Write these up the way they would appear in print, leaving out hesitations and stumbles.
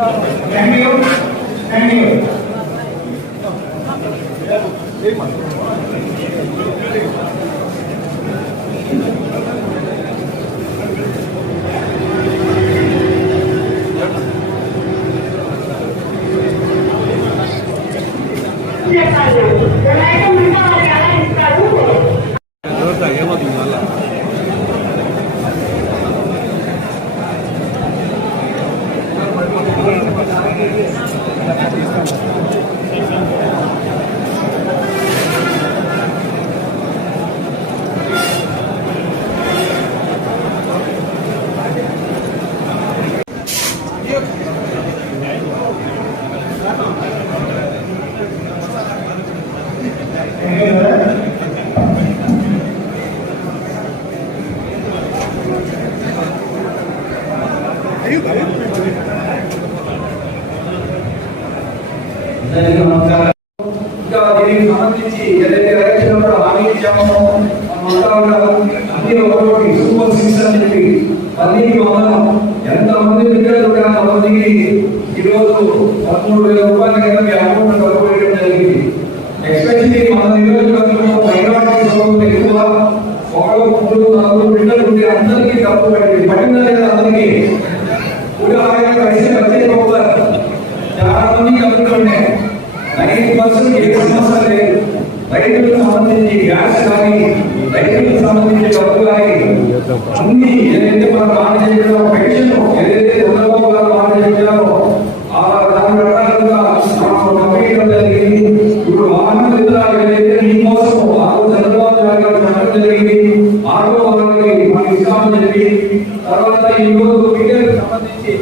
Thank you. Thank you. దీనికి సంబంధించి ఏదైతే ఎలక్షన్ హామీ ఇచ్చామో అన్ని ఒకటి సూపర్ సిక్స్ అని చెప్పి అన్నిటికీ మనం ఎంతమంది బిడ్డలు కూడా మందికి ఈరోజు 13,000 రూపాయల కింద అమౌంట్ కలుపుకోవడం జరిగింది. ఎస్పెషల్లీ మన నియోజకవర్గంలో మైనారిటీ సోదరులు ఎక్కువ ఒకరు 3-4 బిడ్డలు ఉంటే అందరికీ డబ్బు పడిందా లేదా అందరికీ ఉదాహరణకు చాలా మంది కలుపుతుండే 90% ఏ సమస్య లేదు. రైతులకు సంబంధించి గ్యాస్ కానీ రైతులకు సంబంధించి డబ్బు కానీ అన్ని ఏదైతే మనం మాట చేయాలో పెన్షన్ ఏదైతే చంద్రబాబు గారు మాట చేయాలో దాని ప్రకారంగా కంపెనీలో జరిగింది. ఇప్పుడు వాహన విధానాలు ఏదైతే ఈ మోసం చంద్రబాబు గారు చెప్పడం జరిగింది. ఆటో వాళ్ళకి మనకి ఇస్తామని చెప్పి తర్వాత ఈ రోజు వీటికి సంబంధించి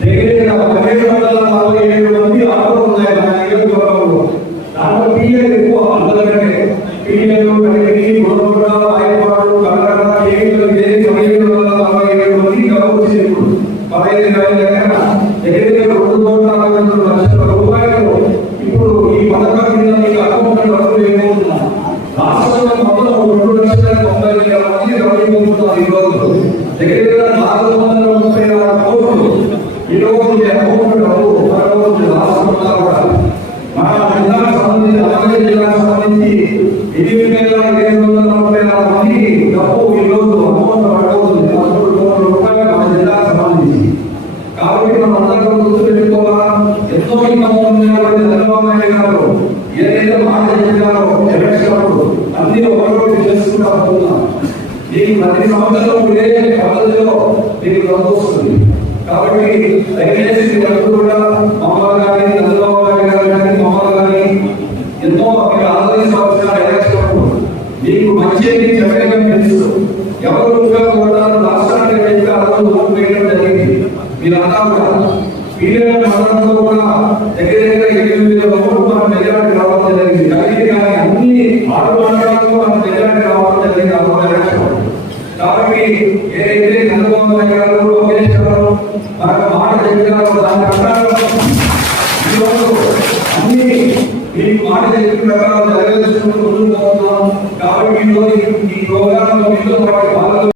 దగ్గర 1747 మంది ఆటోలు ఉన్నాయి మన నియోజకవర్గంలో. దాంట్లో పీఎల్ ఎక్కువ అందరికంటే పీఎల్ కడిగి గొడవడ ఆయపాడు కన్నడ ఏడు 1747 మంది గవర్నమెంట్ ఇప్పుడు 15,000 దగ్గర దగ్గర 2,40 లక్షల రూపాయలు ఇప్పుడు ఈ పథకం కింద మీకు అకౌంట్ డబ్బులు ఏమవుతున్నాం. రాష్ట్రంలో మొత్తం 2,90,000 మంది డబ్బులు పొందుతున్నారు. ఈ రోజు దగ్గర 436 కోట్లు ఈ రోజు అకౌంట్ డబ్బు రాష్ట్రంలో కూడా మన జిల్లాకు సంబంధించి అన్నమయ్య జిల్లాకు సంబంధించి 8,740 మంది డబ్బు ఈ రోజు అమౌంట్ పడవుతుంది. 13,000 రూపాయలు మన జిల్లాకు సంబంధించి. కాబట్టి మనం అందరం గుర్తుపెట్టుకోవాలా. ఎంతో ఇబ్బందులు ఉన్నటువంటి చంద్రబాబు నాయుడు గారు ఏదైతే మాట చెప్పారో ఎలక్షన్ అన్ని ఒకరోజు చేసుకుంటా పోతున్నాం. దీనికి ప్రతి సంవత్సరం ఇదే పద్ధతిలో దీనికి డబ్బు వస్తుంది. కాబట్టి దయచేసి అందరూ కూడా మమ్మల్ని కానీ చంద్రబాబు నాయుడు గారు కానీ మమ్మల్ని కానీ ఎంతో మీరు ఆదరించవలసిన ఎలక్షన్ మీకు మంచి చెప్పగా తెలుసు. ఎవరు ఉపయోగపడతారు రాష్ట్రానికి అయితే ఆ రోజు ఓటు వేయడం జరిగింది. మీరంతా కూడా పీరియడ్ మండలంలో కూడా దగ్గర దగ్గర 8,000 ఓట్లు మన మెజారిటీ రావడం జరిగింది. కానీ అన్ని 6 మండలాల్లో మన మెజారిటీ రావడం జరిగింది ఆ రోజు ఎలక్షన్. కాబట్టి ఏదైతే చంద్రబాబు నాయుడు గారు లోకేష్ గారు మనకు మాట చెప్పారో దాని ప్రకారం ఈరోజు అన్ని మీకు మాట చెప్పిన ప్రకారం జరగదలుచుకుంటూ ముందుకు పోతున్నాం. కాబట్టి ఈరోజు ఈ ప్రోగ్రాంలో మీతో పాటు